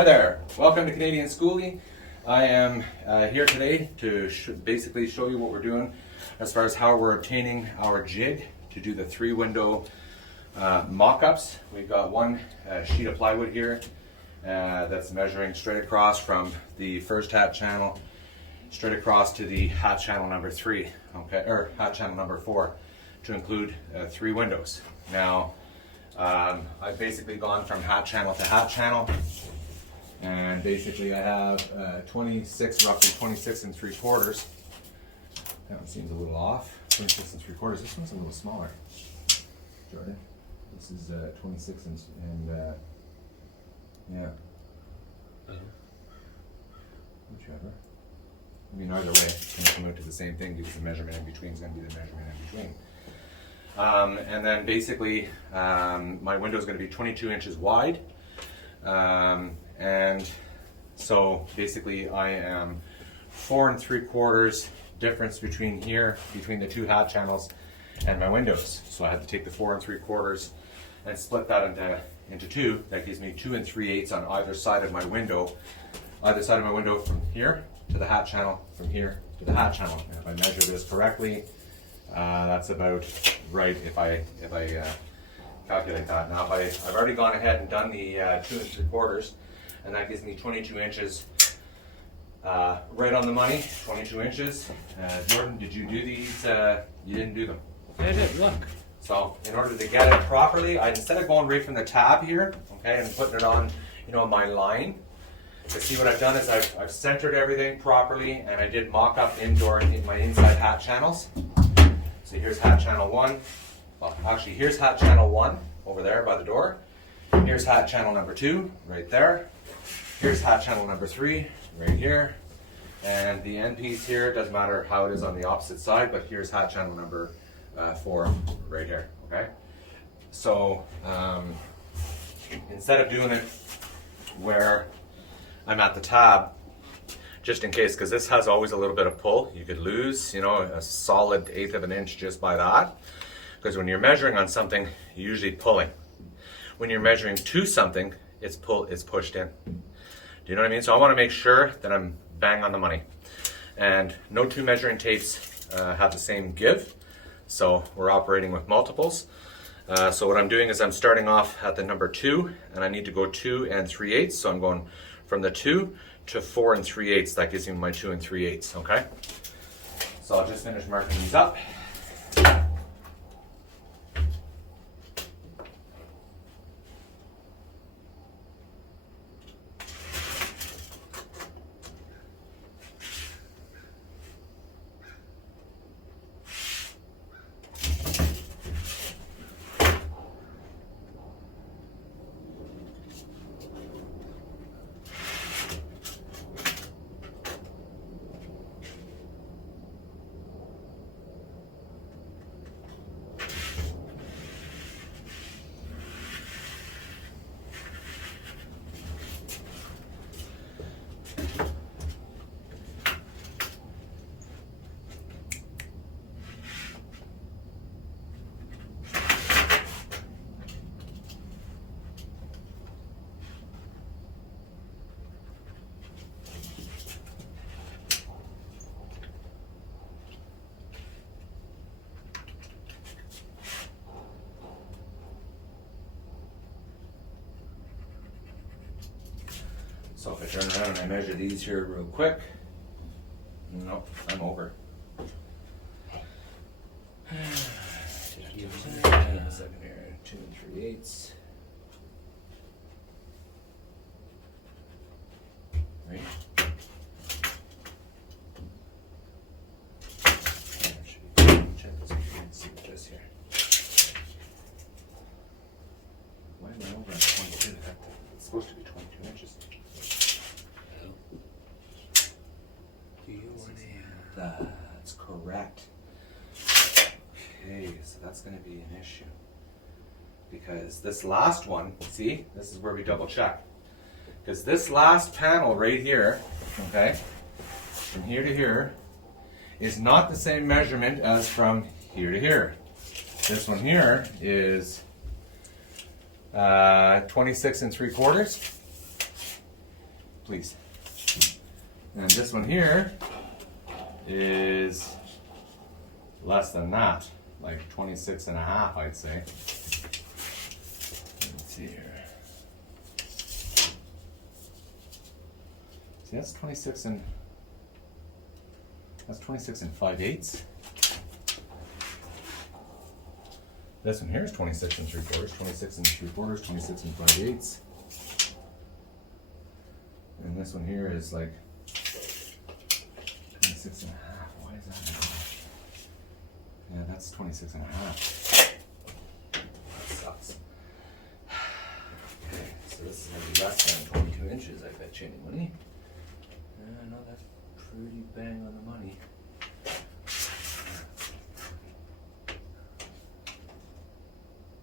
Hi there, welcome to Canadian Skoolie. I am here today to basically show you what we're doing as far as how we're obtaining our jig to do the 3-window mock-ups. We've got one sheet of plywood here that's measuring straight across from the first hat channel straight across to the hat channel number 3, okay, or hat channel number 4, to include 3 windows. Now, I've basically gone from hat channel to hat channel. And basically I have roughly 26 and 3/4. That one seems a little off. 26 and 3/4. This one's a little smaller. Jordan. This is 26 and yeah. Whichever. I mean, either way, it's going to come out to the same thing because the measurement in between is going to be the measurement in between. And then basically, my window is going to be 22 inches wide. And so basically I am 4 3/4 difference between the 2 hat channels and my windows. So I have to take the 4 3/4 and split that into 2. That gives me 2 3/8 on either side of my window. Either side of my window from here to the hat channel, from here to the hat channel. And if I measure this correctly, that's about right if I calculate that. Now I've already gone ahead and done the 2 3/4, and that gives me 22 inches right on the money. 22 inches. Jordan, did you do these? You didn't do them. I did, look. So in order to get it properly, instead of going right from the tab here, okay, and putting it on, my line, to see what I've done is I've centered everything properly, and I did mock up indoor in my inside hat channels. So here's hat channel 1. Well, actually, here's hat channel 1 over there by the door. Here's hat channel number 2 right there. Here's hat channel number 3 right here. And the end piece here, doesn't matter how it is on the opposite side, but here's hat channel number 4 right here, okay? So instead of doing it where I'm at the tab, just in case, because this has always a little bit of pull, you could lose, a solid 1/8 of an inch just by that. Because when you're measuring on something, you're usually pulling. When you're measuring to something, it's pushed in. Do you know what I mean? So I want to make sure that I'm bang on the money. And no 2 measuring tapes have the same give. So we're operating with multiples. So what I'm doing is I'm starting off at the number 2, and I need to go 2 3/8. So I'm going from the 2 to 4 3/8. That gives me my 2 3/8, okay? So I'll just finish marking these up. So if I turn around and I measure these here real quick, nope, I'm over. Give a second here, 2 3/8. Right? Check this here and see what this here. Why am I over on 22? It's supposed to be 22 inches. That's correct. Okay, so that's going to be an issue. Because this last one, see, this is where we double check. Because this last panel right here, okay, from here to here, is not the same measurement as from here to here. This one here is 26 3/4. please. And this one here is less than that, like 26 and a half, I'd say. Let's see here. See, that's 26 and 5/8. This one here is 26 and 3/4, 26 and 3/4, 26 and 5/8. And this one here is like 26 and a half. Why is that? Yeah, that's 26 and a half. That sucks. Okay, so this is going to be less than 22 inches, I bet you any money. I know that's pretty bang on the money.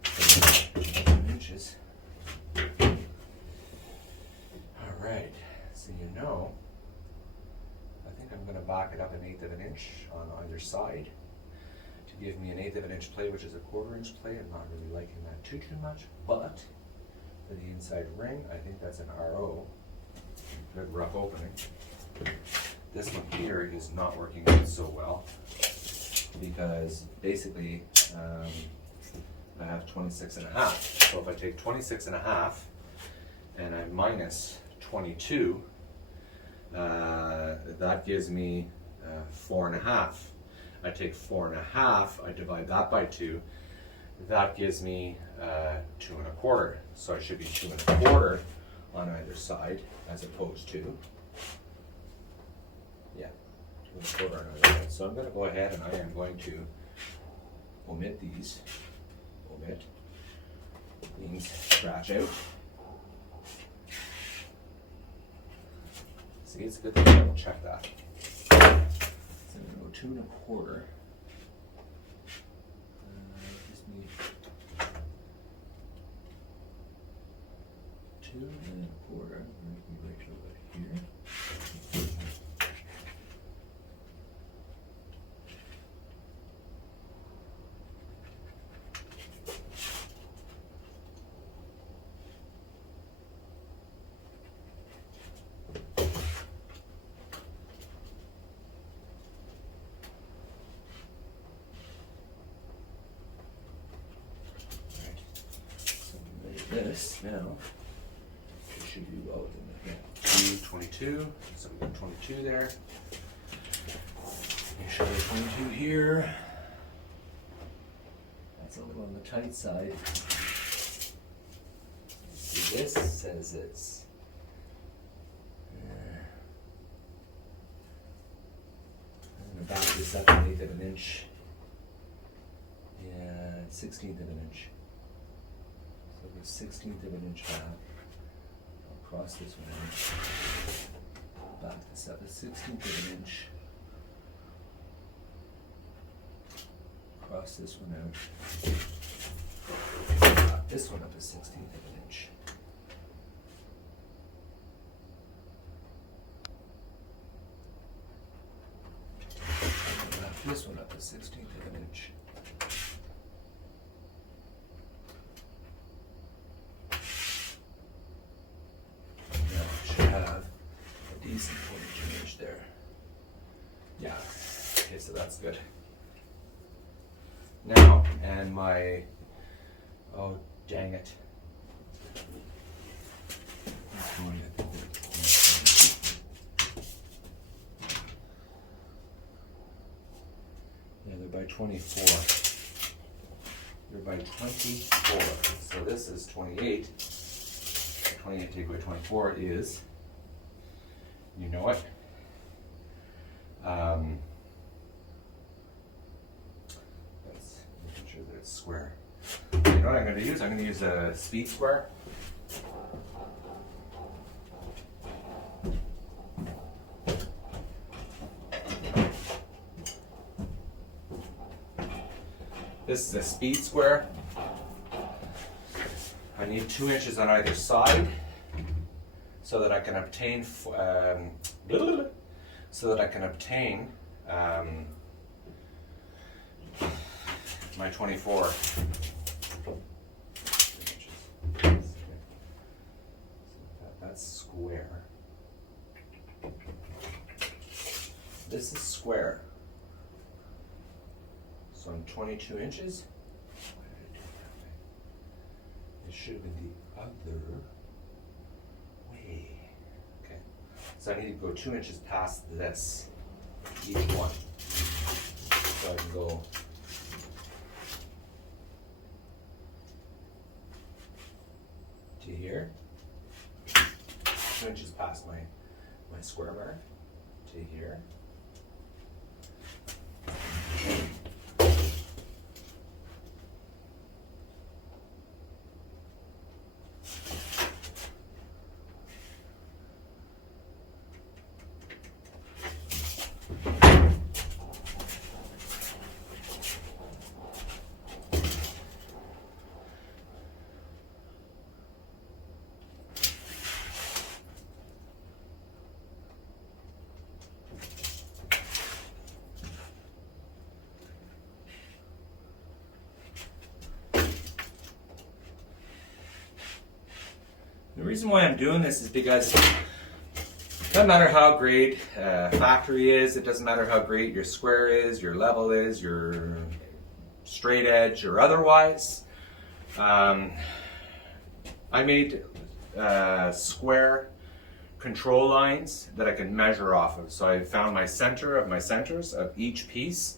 22 inches. Alright, so I think I'm going to back it up 1/8 of an inch on either side to give me 1/8 of an inch play, which is a 1/4 inch play. I'm not really liking that too much, but for the inside ring, I think that's an RO. Good rough opening. This one here is not working out so well because basically I have 26 and a half. So if I take 26 and a half and I minus 22, that gives me 4 and a half. I take 4 and a half, I divide that by 2, that gives me 2 1/4. So I should be 2 1/4 on either side as opposed to, yeah, 2 1/4 on either side. So I'm going to go ahead and I am going to omit these. Omit means scratch out. See, it's a good thing to double check that. So I'm going to go 2 1/4. Just need 2 1/4. Make me right over here. This now, it should be well within the 22, so we got 22 there. Make sure there's 22 here. That's a little on the tight side. See, this says it's I'm going to back this up 1/8 of an inch. Yeah, 1/16 of an inch. 1/16 of an inch back. I'll cross this one out. Back this up 1/16 of an inch. Cross this one out. Back this one up 1/16 of an inch. Back this one up 1/16 of an inch. Decent 22 inch there. Yeah, okay, so that's good. Now, and my, oh dang it. Yeah, they're by 24. They're by 24. So this is 28. 28 take away 24 is, you know what? Let's make sure that it's square. You know what I'm going to use? I'm going to use a speed square. This is a speed square. I need 2 inches on either side, so that I can obtain my 24. That's square. this is square. So I'm 22 inches. Why did I do it that way? It should have been the other way. Okay. So I need to go 2 inches past this, each one. So I can go to here, 2 inches past my square mark, to here. The reason why I'm doing this is because it doesn't matter how great factory is, it doesn't matter how great your square is, your level is, your straight edge or otherwise. I made square control lines that I can measure off of. So I found my center of my centers of each piece,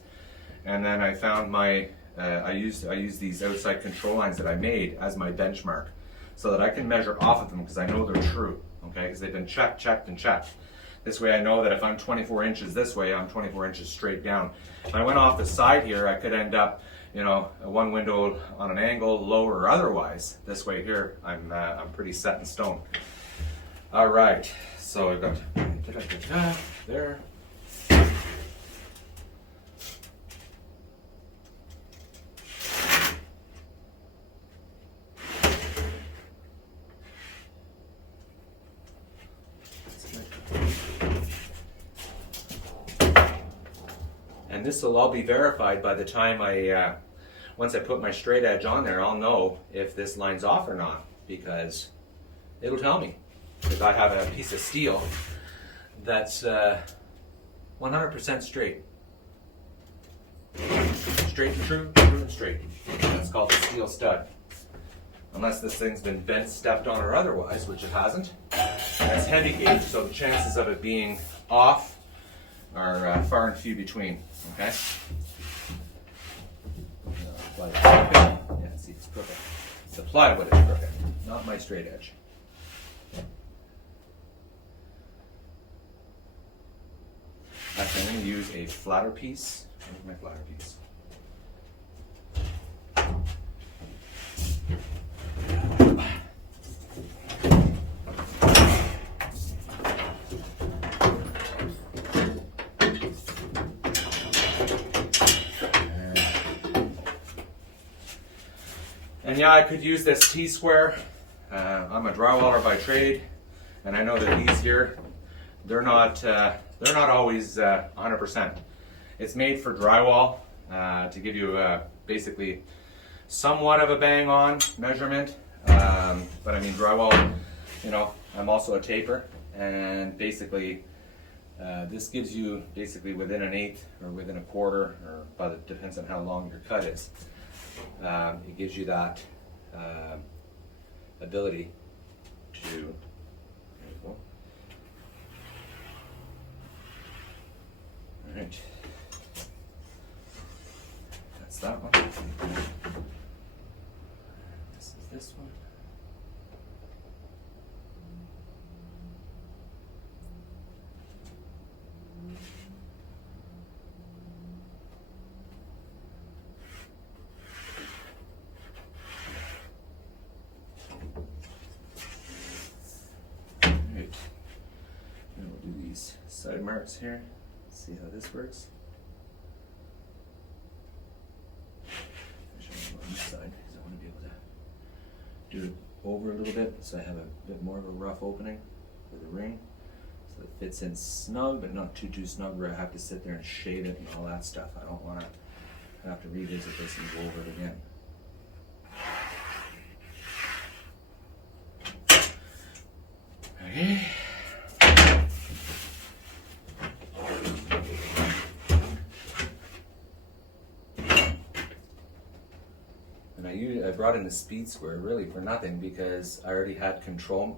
and then I found my I use these outside control lines that I made as my benchmark, so that I can measure off of them because I know they're true, okay? Because they've been checked, and checked. This way I know that if I'm 24 inches this way, I'm 24 inches straight down. If I went off the side here, I could end up, you know, one window on an angle, lower or otherwise. This way here, I'm pretty set in stone. All right, so I've got there. And this will all be verified by the time once I put my straight edge on there, I'll know if this line's off or not, because it'll tell me. If I have a piece of steel that's 100% straight. Straight and true, true and straight. That's called a steel stud. Unless this thing's been bent, stepped on, or otherwise, which it hasn't. That's heavy gauge, so the chances of it being off are far and few between. Okay? Yeah, see, it's crooked. The plywood is crooked, not my straight edge. Actually, I'm going to use a flatter piece. Where's my flatter piece? And yeah, I could use this T-square. I'm a drywaller by trade, and I know that these here, they're not always 100%. It's made for drywall to give you basically somewhat of a bang-on measurement. But I mean, drywall, you know, I'm also a taper, and basically this gives you basically within an eighth or within a quarter, or but it depends on how long your cut is. It gives you that ability to, there you go. All right, that's that one. This is this one. Side marks here. See how this works. I should go on this side because I want to be able to do it over a little bit, so I have a bit more of a rough opening for the ring, so it fits in snug, but not too snug where I have to sit there and shade it and all that stuff. I don't want to have to revisit this and go over it again. Okay. I brought in the speed square really for nothing because I already had control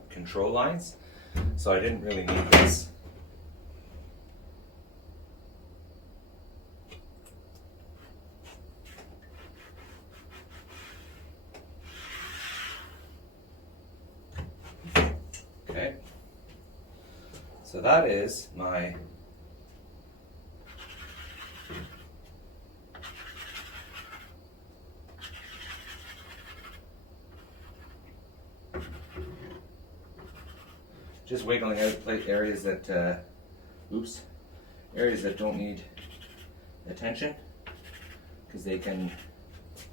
lines, so I didn't really need this. Okay, so that is my just wiggling out areas that areas that don't need attention, because they can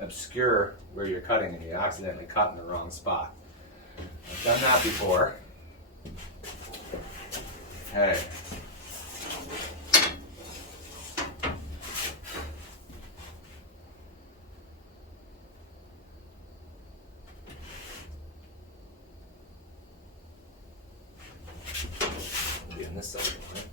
obscure where you're cutting and you accidentally cut in the wrong spot. I've done that before. Okay. Be on this side of the line.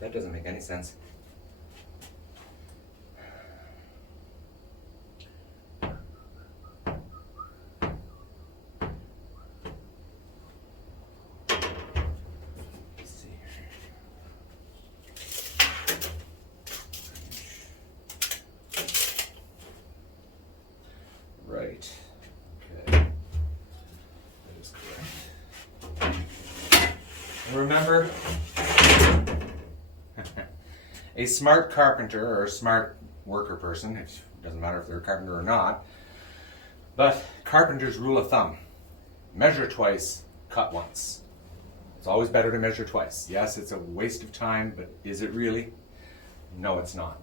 That doesn't make any sense. Let's see here. Right. Okay. That is correct. And remember, a smart carpenter or a smart worker person, it doesn't matter if they're a carpenter or not, but carpenter's rule of thumb: measure twice, cut once. It's always better to measure twice. Yes, it's a waste of time, but is it really? No, it's not.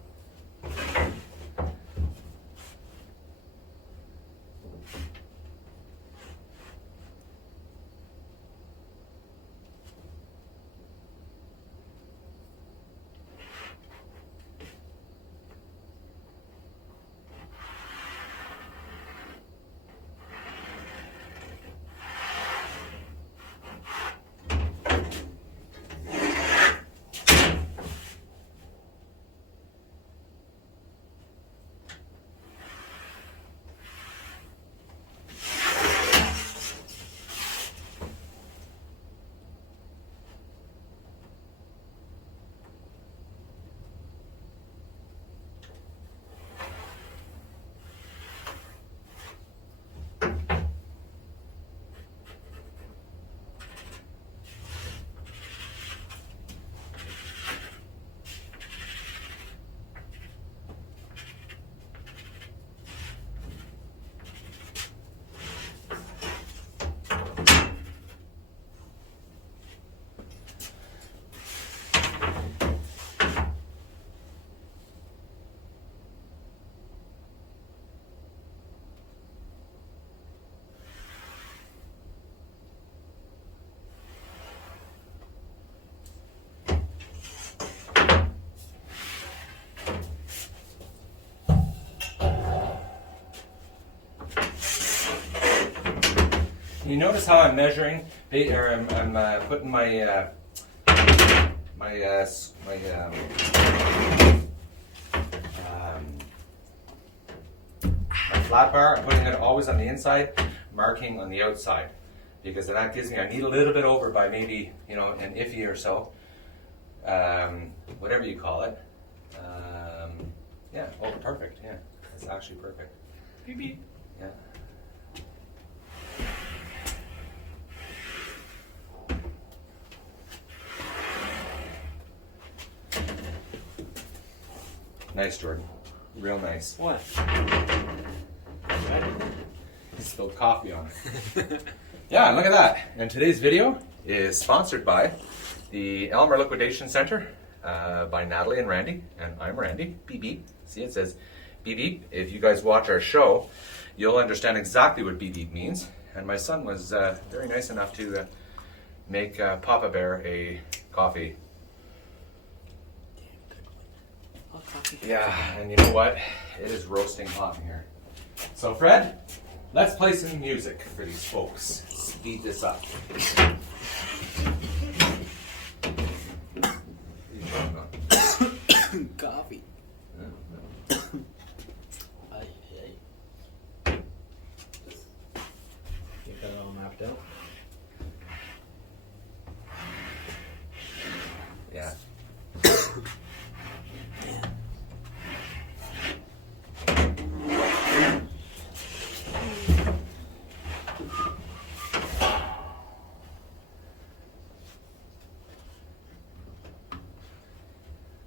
You notice how I'm measuring, or I'm putting my flat bar. I'm putting it always on the inside, marking on the outside, because that gives me, I need a little bit over by maybe, you know, an iffy or so, whatever you call it. Yeah, oh, perfect, yeah, it's actually perfect. Beep beep. Yeah. Nice, Jordan. Real nice. What? He spilled coffee on it. Yeah, look at that. And today's video is sponsored by the Elmer Liquidation Center by Nathalie and Randy. And I'm Randy. Beep beep. See, it says beep beep. If you guys watch our show, you'll understand exactly what beep beep means. And my son was very nice enough to make Papa Bear a coffee. coffee. Yeah, and you know what? It is roasting hot in here. So Fred, let's play some music for these folks. Speed this up. Coffee. You got it all mapped out? Yeah.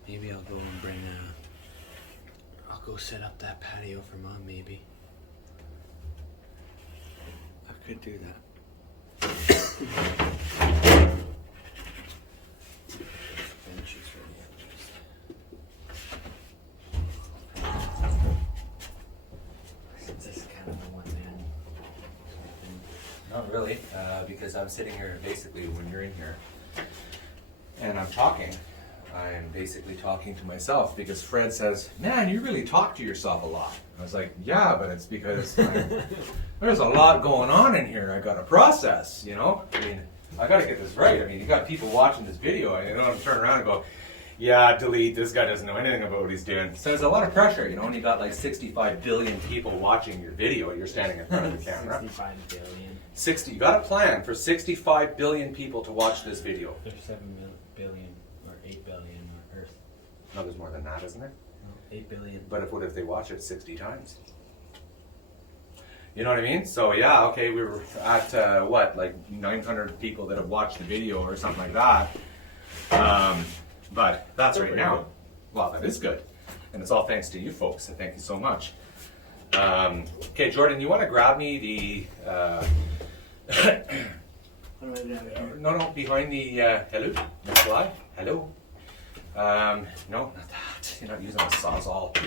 Maybe I'll go and bring I'll go set up that patio for Mom, maybe. I could do that. Bench is ready at least. Since this is kind of a one-man thing. Not really, because I'm sitting here basically when you're in here and I'm talking. I'm basically talking to myself because Fred says, man, you really talk to yourself a lot. I was like, yeah, but it's because there's a lot going on in here I got to process, you know? I mean, I got to get this right. I mean, you got people watching this video. I don't turn around and go, yeah, delete, this guy doesn't know anything about what he's doing. So there's a lot of pressure, you know, and you got like 65 billion people watching your video. You're standing in front of the camera. 65 billion. 60, you got a plan for 65 billion people to watch this video. There's 7 billion or 8 billion on Earth. No, there's more than that, isn't there? No, 8 billion. But what if they watch it 60 times? You know what I mean? So yeah, okay, we were at what, like 900 people that have watched the video or something like that. But that's right now. Well, that is good. And it's all thanks to you folks, so thank you so much. Okay, Jordan, you want to grab me the... no, behind the... hello? Nathalie? Hello? No, not that. You're not using a Sawzall.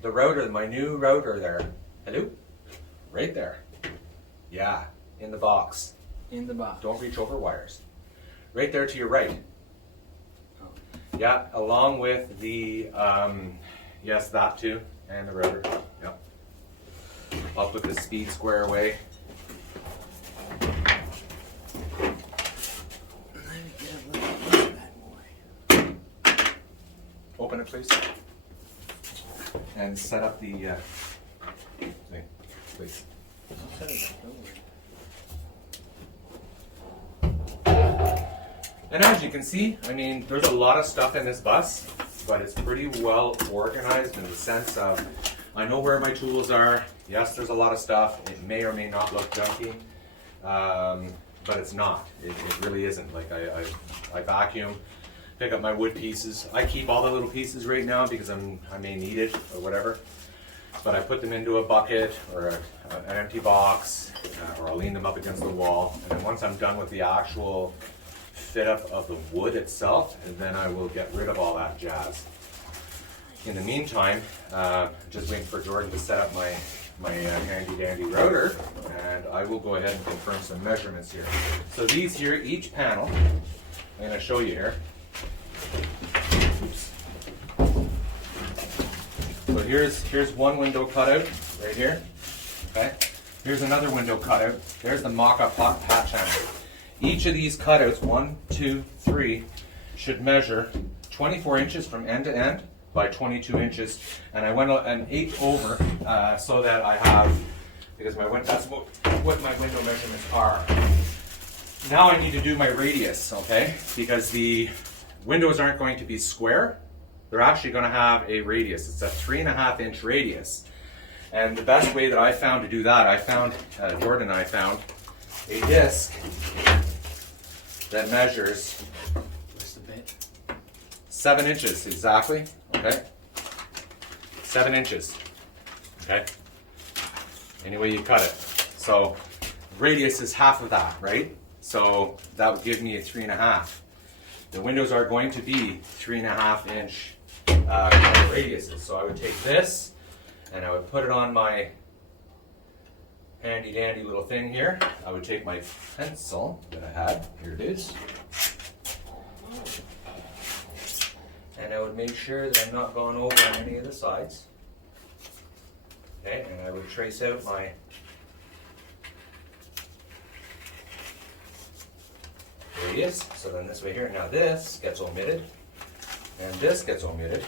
The router, my new router there. Hello? Right there. Yeah, in the box. In the box. Don't reach over wires. Right there to your right. Oh. Yeah, along with the, yes, that too, and the router. Yep. I'll put the speed square away. Let me get a little bit of that boy. Open it, please. And set up the thing, please. I'll set it up, don't worry. And as you can see, I mean, there's a lot of stuff in this bus, but it's pretty well organized in the sense of I know where my tools are. Yes, there's a lot of stuff. It may or may not look junky, but it's not. It really isn't. Like I vacuum, pick up my wood pieces. I keep all the little pieces right now because I may need it or whatever. But I put them into a bucket or an empty box, or I'll lean them up against the wall. And then once I'm done with the actual fit up of the wood itself, and then I will get rid of all that jazz. In the meantime, just waiting for Jordan to set up my handy dandy router, and I will go ahead and confirm some measurements here. So these here, each panel, I'm going to show you here. Oops. So here's one window cutout right here. Okay. Here's another window cutout. There's the mock-up patch channel. Each of these cutouts, 1, 2, 3, should measure 24 inches from end to end by 22 inches. And I went an 8 over so that I have, because that's what my window measurements are. Now I need to do my radius, okay? Because the windows aren't going to be square. They're actually going to have a radius. It's a 3.5 inch radius. And the best way that I found to do that, Jordan and I found a disc that measures 7 inches exactly, okay? 7 inches, okay? Any way you cut it. So radius is half of that, right? So that would give me a 3.5. The windows are going to be 3.5 inch radiuses. So I would take this and I would put it on my handy dandy little thing here. I would take my pencil that I had, here it is. And I would make sure that I'm not going over on any of the sides. Okay, and I would trace out my radius. So then this way here, now this gets omitted, and this gets omitted.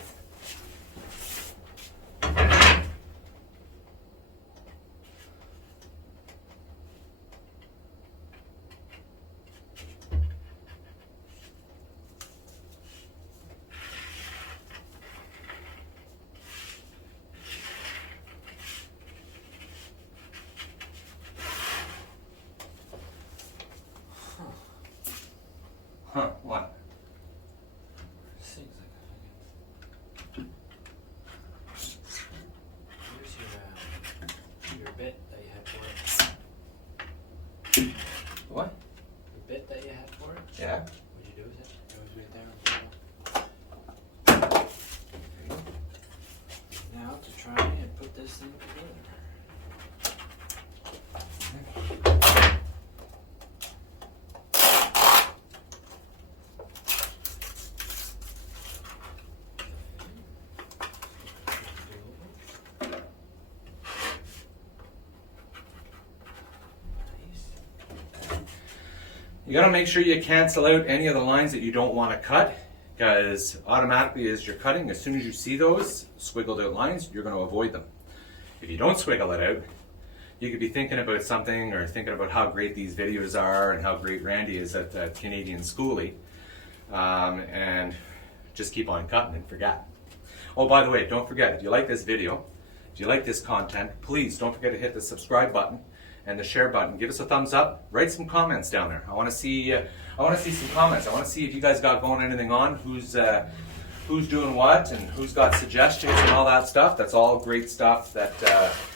Huh, what? Seems like here's your bit that you had for it. What? The bit that you had for it? Yeah. What'd you do with it? It was right there on the wall. Now to try and put this thing together. You gotta make sure you cancel out any of the lines that you don't want to cut, because automatically as you're cutting, as soon as you see those squiggled out lines, you're gonna avoid them. If you don't squiggle it out, you could be thinking about something or thinking about how great these videos are and how great Randy is at Canadian Skoolie, and just keep on cutting and forget. Oh, by the way, don't forget, if you like this video, if you like this content, please don't forget to hit the subscribe button and the share button. Give us a thumbs up. Write some comments down there. I want to see some comments. I want to see if you guys got going anything on, who's doing what, and who's got suggestions and all that stuff. That's all great stuff.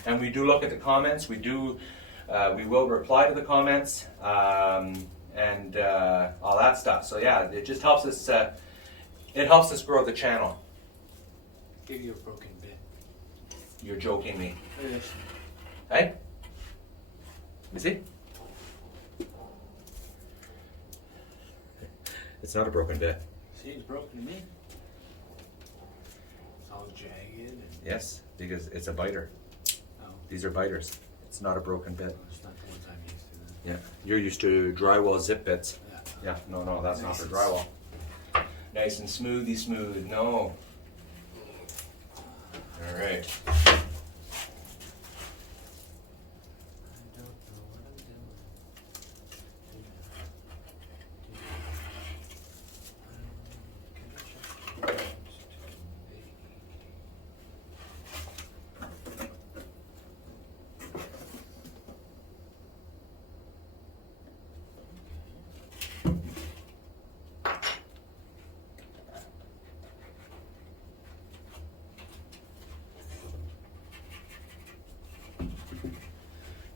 And we do look at the comments. We will reply to the comments and all that stuff. So yeah, it just helps us. It helps us grow the channel. Give you a broken bit. You're joking me, Yes. hey? You see? It's not a broken bit. See, it's broken to me. It's all jagged and Yes, because it's a biter. oh, These are biters. It's not a broken bit. it's not the ones I'm used to then. Yeah, you're used to drywall zip bits. Yeah. Yeah, no, that's not for drywall. Nice and smoothy smooth. No. All right. I don't know what I'm doing.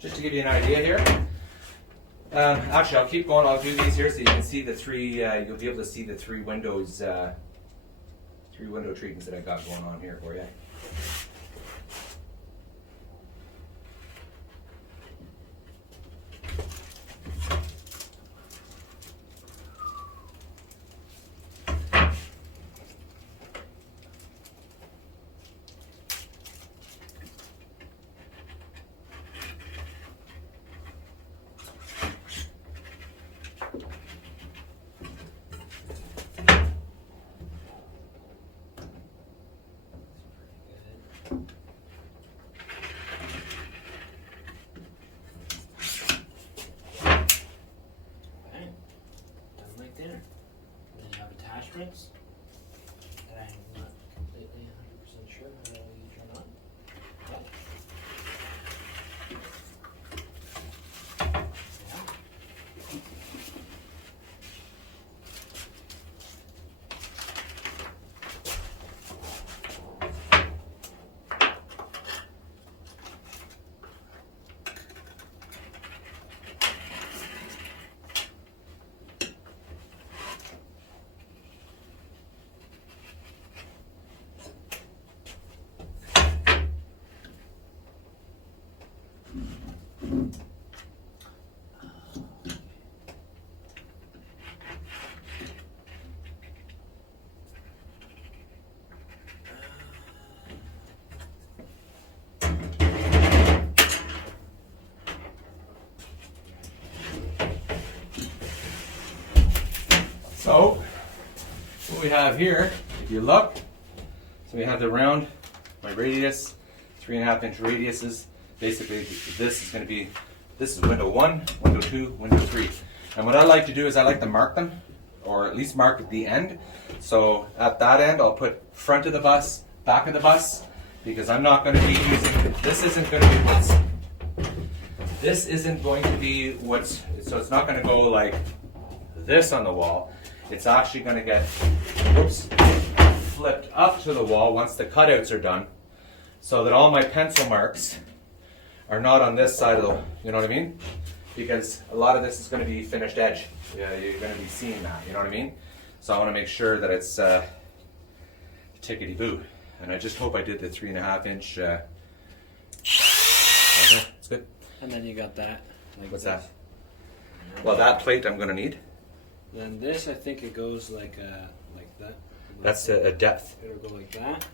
Just to give you an idea here. Actually, I'll keep going. I'll do these here so you can see the three. You'll be able to see the three windows, three window treatments that I got going on here for you. Bang. Done right there. And then you have attachments that I'm not completely 100% sure how you turn on. Yeah. we have here, if you look, so we have the round, my radius, 3.5 inch radiuses. Basically, this is going to be, this is window 1, window 2, window 3. And what I like to do is I like to mark them, or at least mark at the end. So at that end, I'll put front of the bus, back of the bus, because I'm not going to be using, this isn't going to be what's, so it's not going to go like this on the wall. It's actually going to get, whoops, flipped up to the wall once the cutouts are done, so that all my pencil marks are not on this side of the, you know what I mean? Because a lot of this is going to be finished edge. Yeah, you're going to be seeing that, you know what I mean? So I want to make sure that it's tickety-boo. And I just hope I did the 3.5 inch. Okay, it's good. And then you got that. Like What's this. that? Well, that plate I'm going to need. Then this, I think it goes like that. That's a depth. It'll go like that.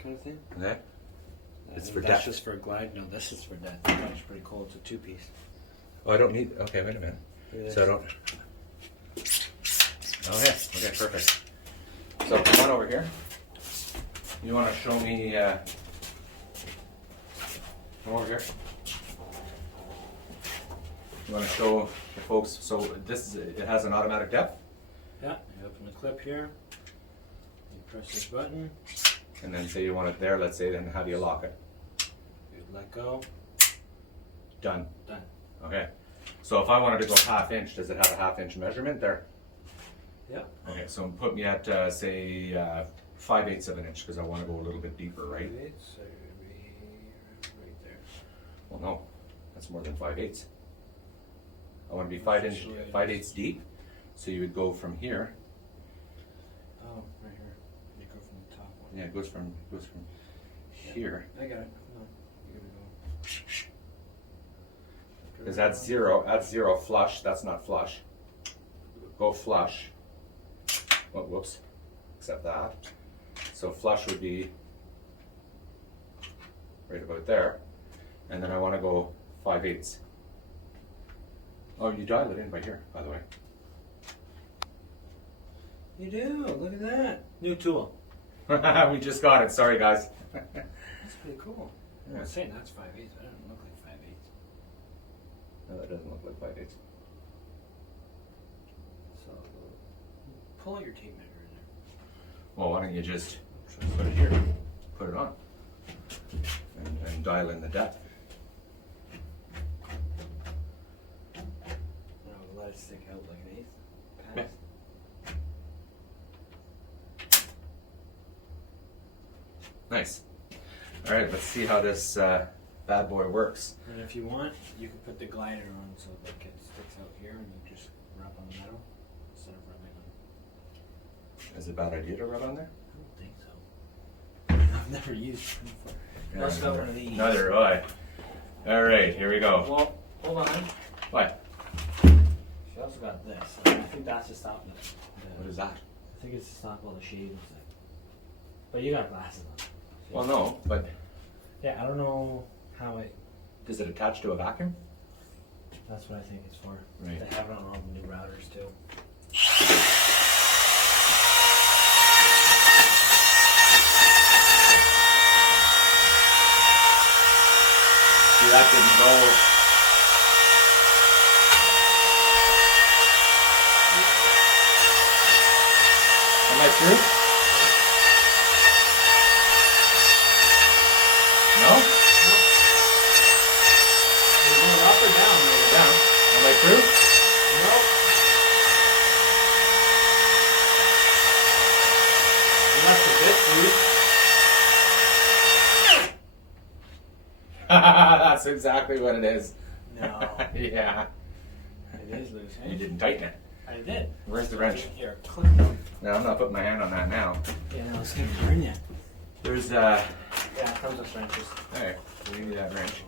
Kind of thing. Okay. It's for That's depth. just for a glide. No, this is for depth. That's pretty cool. It's a 2-piece. Oh, I don't need. Okay, wait a minute. So I don't. Okay. Okay. Perfect. So come on over here. You want to show me? Come over here. You want to show the folks? So this is, it has an automatic depth, Yeah. You open the clip here. You press this button. and then say you want it there. Let's say, then how do you lock it? You let go. Done. Done. Okay. So if I wanted to go 1/2 inch, does it have a 1/2 inch measurement there? Yeah. Okay. So put me at say 5/8 of an inch, because I want to go a little bit deeper, right? So it would be right there. Well, no, that's more than 5/8. I want to be 5/8 deep. So you would go from here. Oh, right here. You go from the top one. Yeah, it goes from here. I got it. Come on. You gotta go. Because that's zero flush. That's not flush. Go flush. Oh, whoops. Except that. So flush would be right about there. And then I want to go 5/8. Oh, you dial it in by here, by the way. You do. Look at that. New tool. We just got it. Sorry, guys. That's pretty cool. Yeah. I was saying that's 5/8. But it doesn't look like 5/8. No, that doesn't look like 5/8. So pull out your tape measure in there. Well, why don't you just put it here, put it on, and dial in the depth. Let it stick out like an 1/8. Pass. Nice. All right, let's see how this bad boy works. And if you want, you can put the glider on so like it sticks out here, and you just rub on the metal instead of rubbing on. Is it a bad idea to rub on there? I don't think so. I've never used it before. Let's go one of these. Neither do I. All right, here we go. Well, hold on. What? She also got this. I think that's to stop the What is that? I think it's to stop all the shaving stuff. But you got glasses on. Well, no, but Yeah, I don't know how it. is it attached to a vacuum? That's what I think it's for. Right. They have it on all the new routers too. See, that didn't go. Am I through? No? Are you going up or down? Down. Am I through? Nope. You left a bit loose. That's exactly what it is. No. Yeah. It is loose, You eh? didn't tighten it. I did. Where's the wrench? Here, click. No, I'm not putting my hand on that now. Yeah, no, it's gonna burn you. There's Yeah, it comes with wrenches. Alright, so we need that wrench.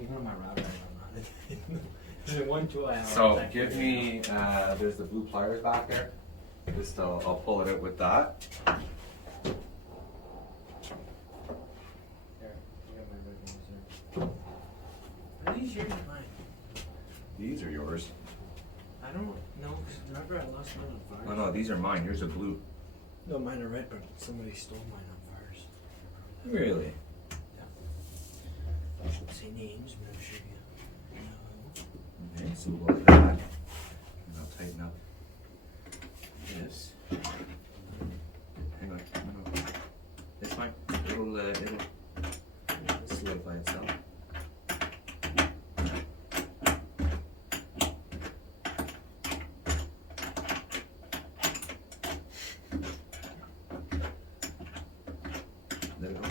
Even on my router, I'm not. There's one tool I have. So give me, there's the blue pliers back there. Just I'll pull it out with that. There, you got my red ones there. Are these yours or mine? These are yours. remember I lost mine on fires? Oh no, these are mine. Yours are blue. No, mine are red, but somebody stole mine on fires. Really? I shouldn't say names, but I'm sure you know. Okay, so we'll look at that. And I'll tighten up this. Hang on. No. It's fine. It'll solidify itself. Let it go.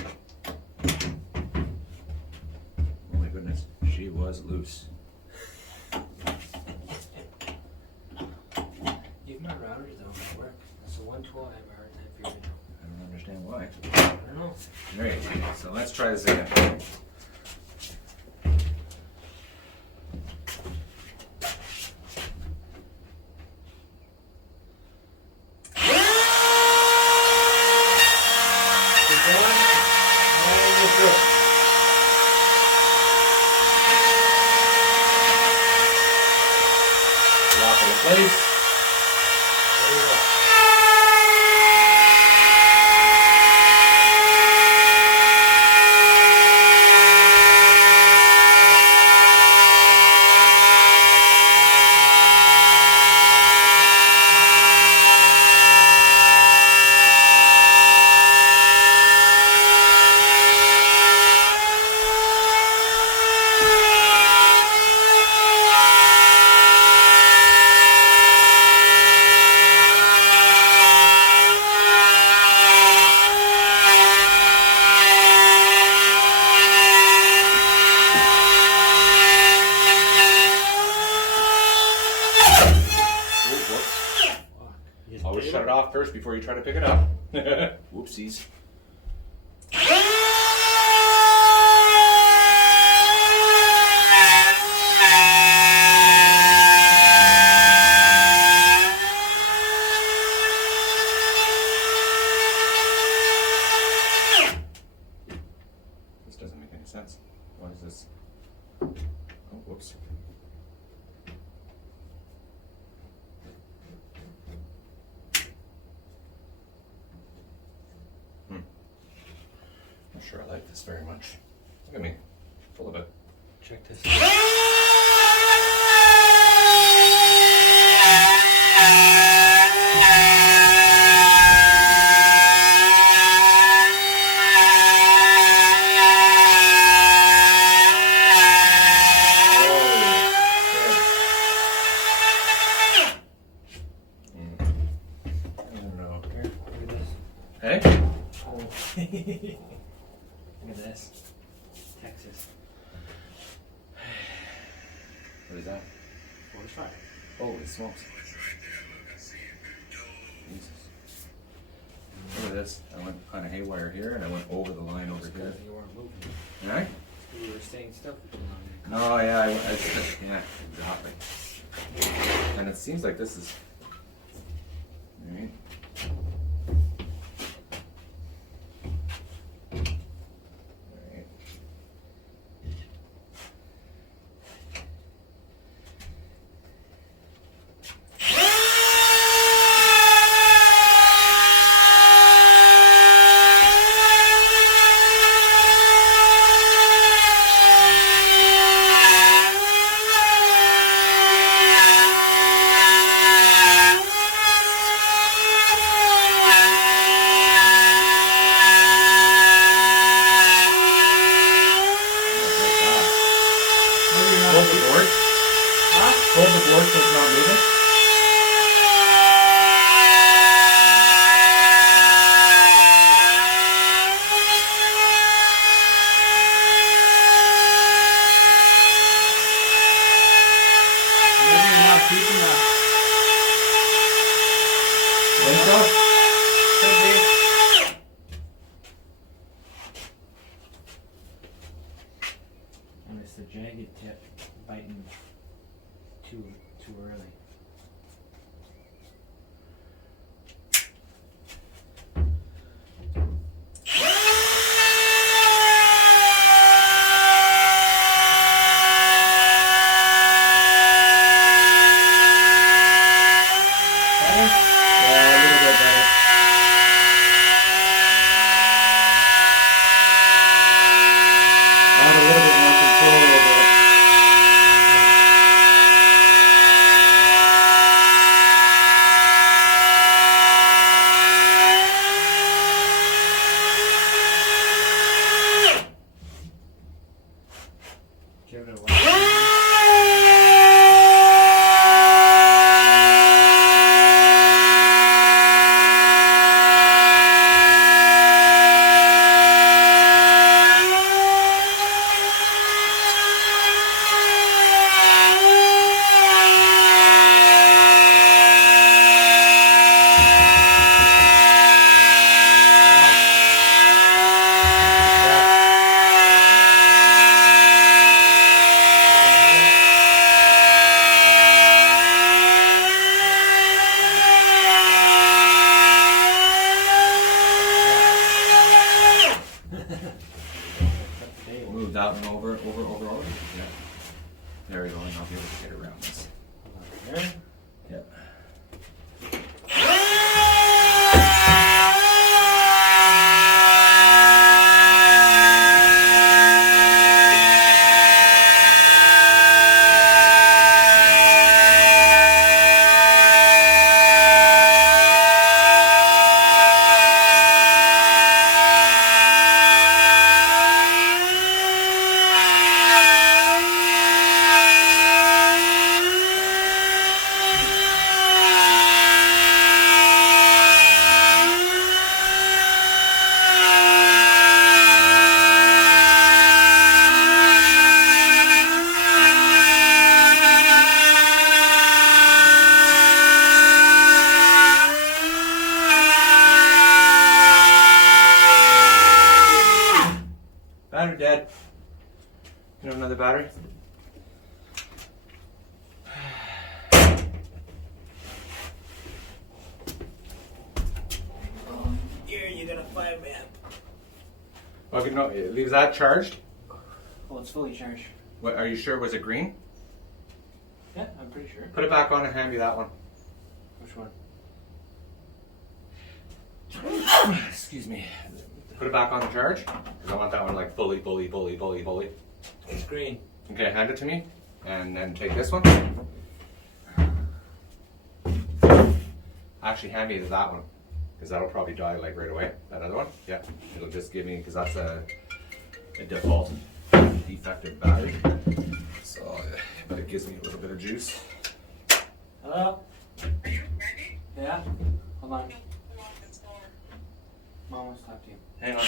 Oh my goodness, she was loose. Even my routers don't work. That's the one tool I have a hard time figuring out. I don't understand why. I don't know. Alright, so let's try this again. Lock it in place. There you go. Always shut it off first before you try to pick it up. Whoopsies. This doesn't make any sense. Why is this? Oh, whoops. Not sure I like this very much. Look at me, full of it. Check this. I don't know. Here, look at this. Hey? Oh. Look at this. Texas. What is that? 45. Holy smokes. Jesus. Look at this. I went kind of haywire here and I went over the line over here. You weren't moving. Right? You were staying still for too long. Oh yeah, yeah, exactly. And it seems like this is. Alright. Alright. Over. Yeah. There we go, and I'll be able to get around this. There. Yep. Battery dead. You have another battery? Here, you got a 5 amp. Okay, no, leave that charged. Oh, it's fully charged. What, are you sure? Was it green? Yeah, I'm pretty sure. Put it back on and hand me that one. Which one? Excuse me. Put it back on the charge. Because I want that one like fully. It's green. Okay, hand it to me. And then take this one. Actually, hand me that one. Because that'll probably die like right away. That other one. Yeah. It'll just give me, because that's a default defective battery. So, but it gives me a little bit of juice. Hello? Are you ready? Yeah? Hold on. Come on, let's go. Mom wants to talk to you. Hang on.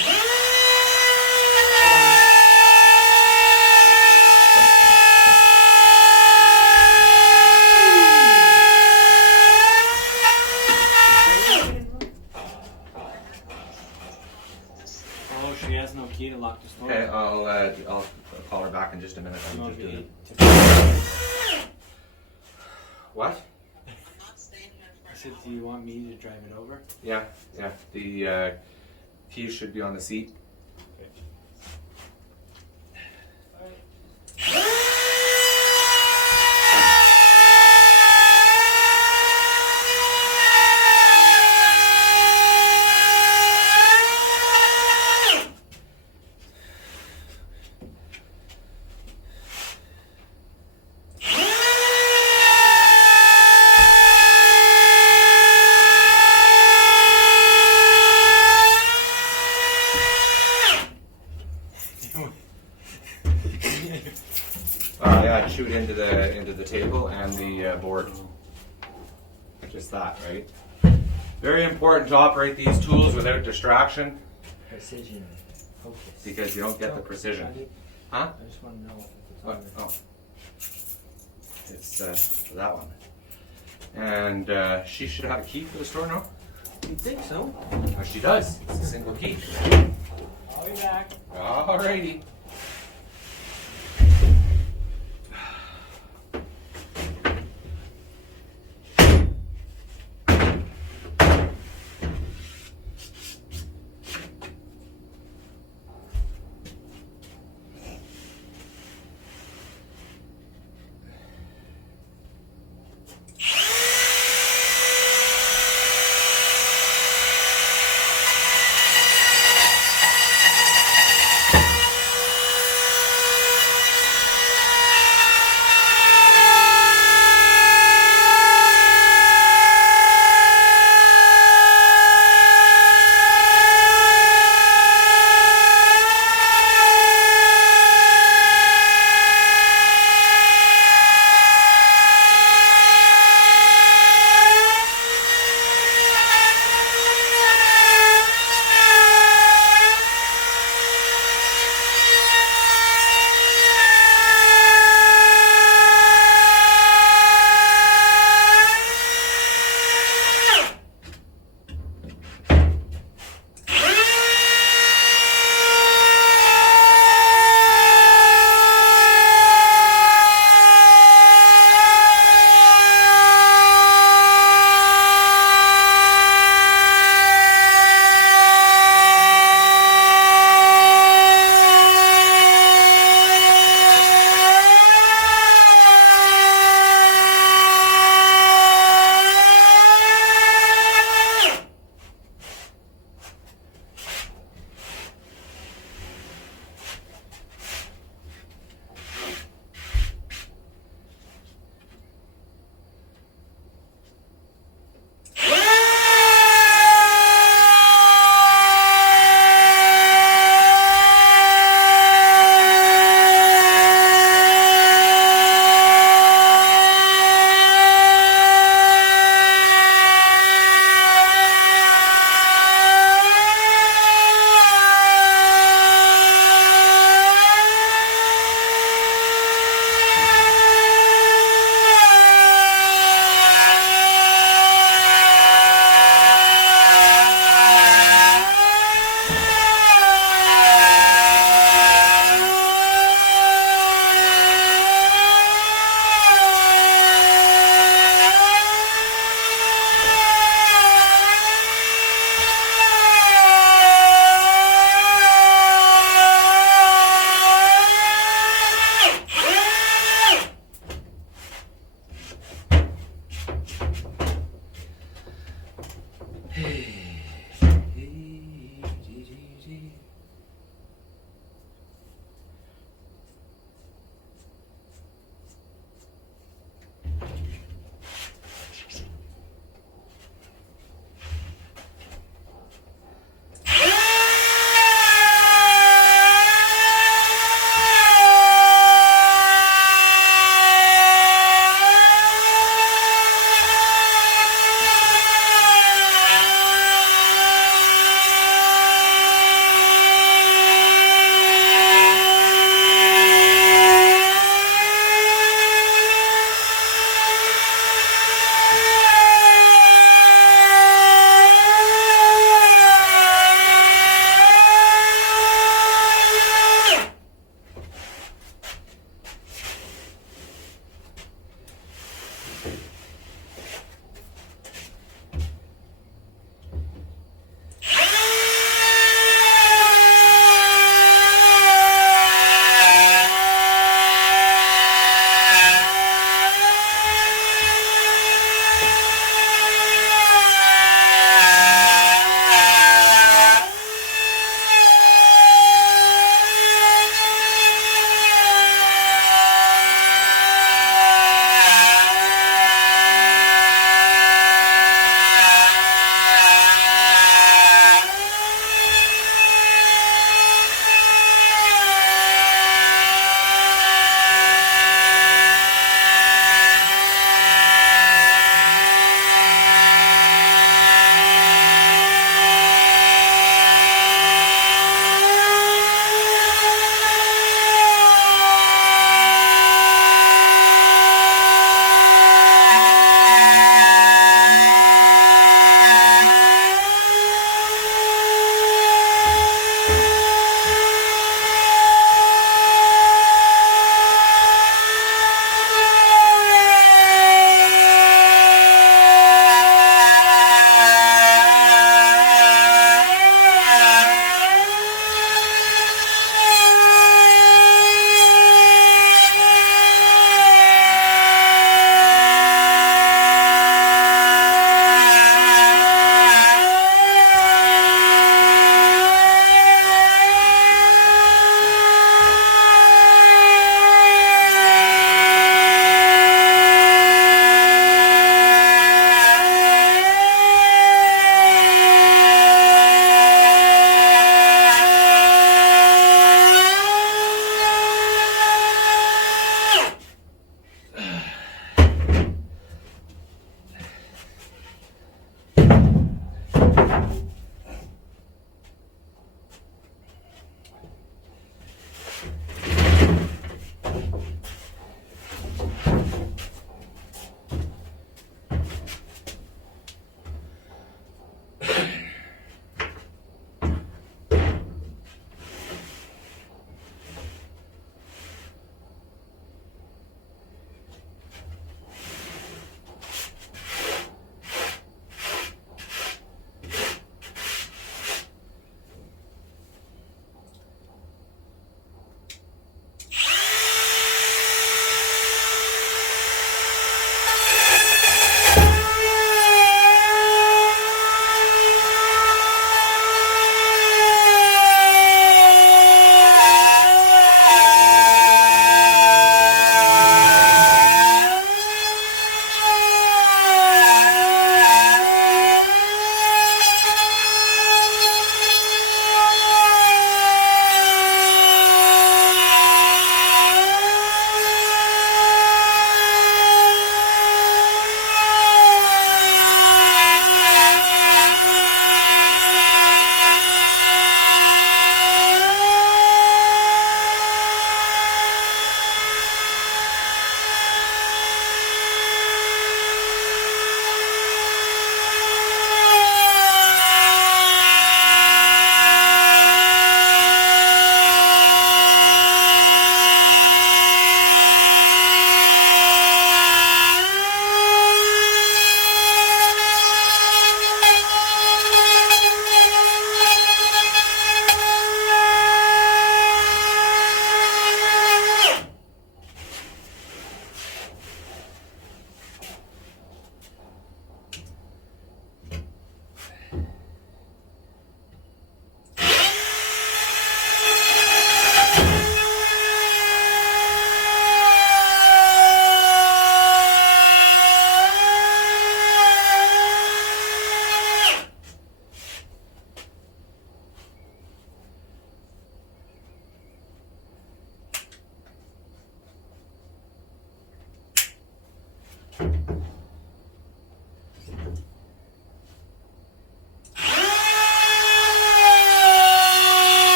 Oh, she has no key to lock the store. Okay, I'll call her back in just a minute. You I'm want just doing me it. to- What? I'm not staying here for I said, do you want me to drive it over? Yeah. The keys should be on the seat. Yeah, shoot into the table and the board. Just that, right? Very important to operate these tools without distraction Precision. Focus. because you don't get the precision. Huh? I just want to know if it's What? on Oh, it's that one. And she should have a key for the store, no? there. You think so? Oh, she does. It's a single key. I'll be back. Alrighty.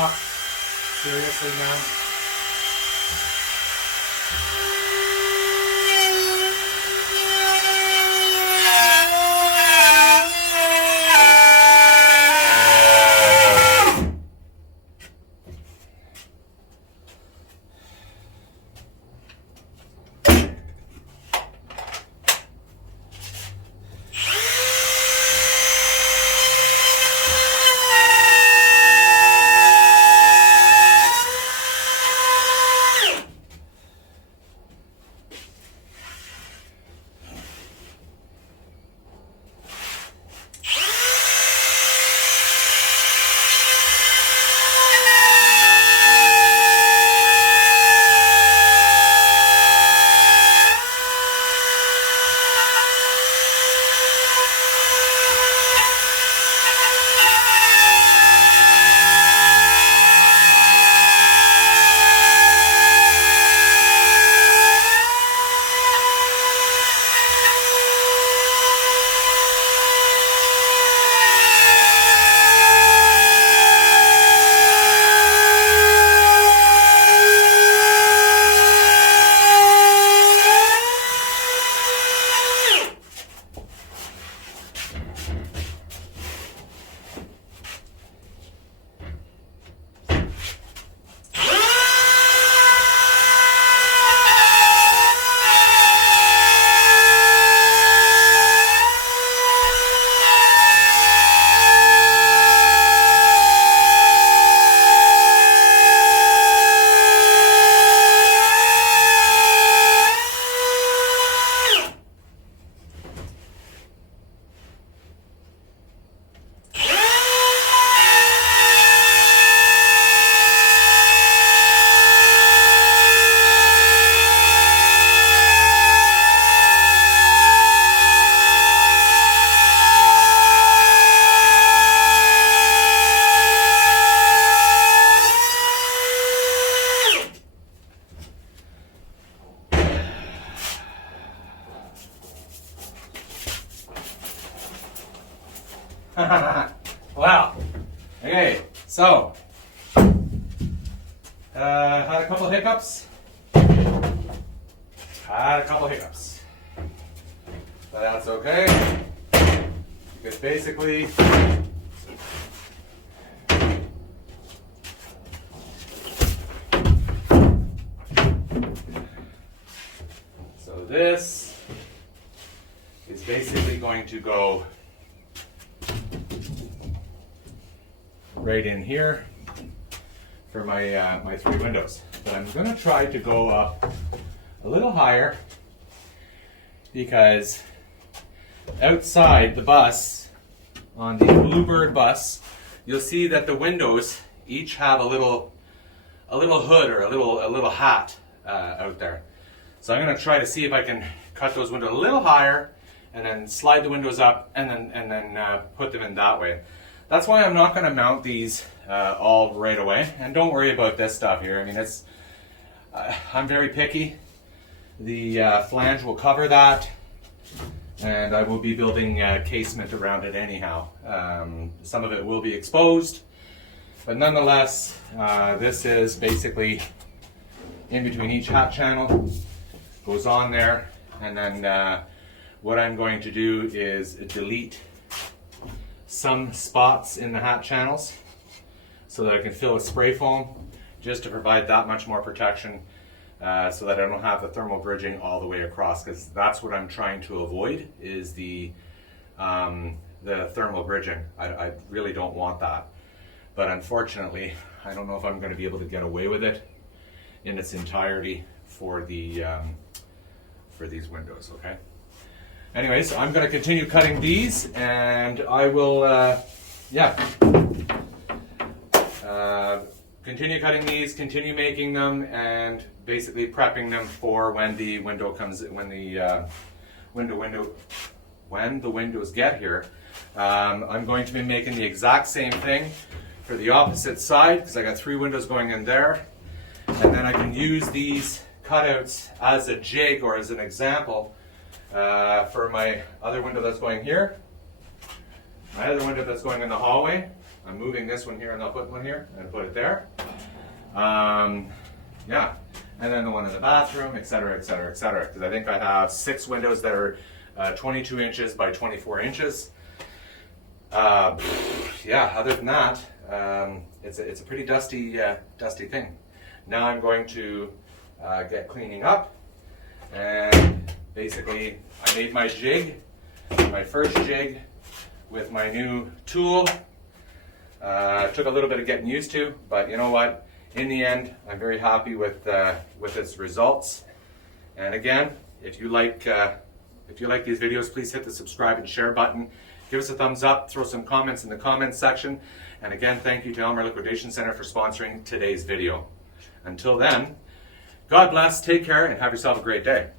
talk seriously now? Wow. Okay, so had a couple hiccups. But that's okay. Because basically so this is basically going to go right in here for my my 3 windows. But I'm going to try to go up a little higher because outside the bus, on the Bluebird bus, you'll see that the windows each have a little hood or a little hat out there. So I'm going to try to see if I can cut those windows a little higher and then slide the windows up and then put them in that way. That's why I'm not going to mount these all right away. And don't worry about this stuff here. I mean, it's I'm very picky. The flange will cover that, and I will be building casement around it anyhow. Some of it will be exposed, but nonetheless, this is basically in between each hat channel, goes on there, and then what I'm going to do is delete some spots in the hat channels so that I can fill with spray foam just to provide that much more protection so that I don't have the thermal bridging all the way across, because that's what I'm trying to avoid is the thermal bridging. I really don't want that, but unfortunately I don't know if I'm going to be able to get away with it in its entirety for the for these windows. Okay. Anyways, I'm going to continue cutting these, and I will, continue cutting these, continue making them, and basically prepping them for when the window comes, when the windows get here. I'm going to be making the exact same thing for the opposite side because I got 3 windows going in there, and then I can use these cutouts as a jig or as an example. For my other window that's going here, my other window that's going in the hallway, I'm moving this one here and I'll put one here and put it there. Yeah, and then the one in the bathroom, etc., etc., etc. Because I think I have 6 windows that are 22 inches by 24 inches. Yeah, other than that, it's a pretty dusty thing. Now I'm going to get cleaning up, and basically I made my jig, my first jig with my new tool. Took a little bit of getting used to, but you know what? In the end, I'm very happy with its results. And again, if you like these videos, please hit the subscribe and share button. Give us a thumbs up. Throw some comments in the comments section. And again, thank you to Elmer Liquidation Center for sponsoring today's video. Until then, God bless, take care, and have yourself a great day.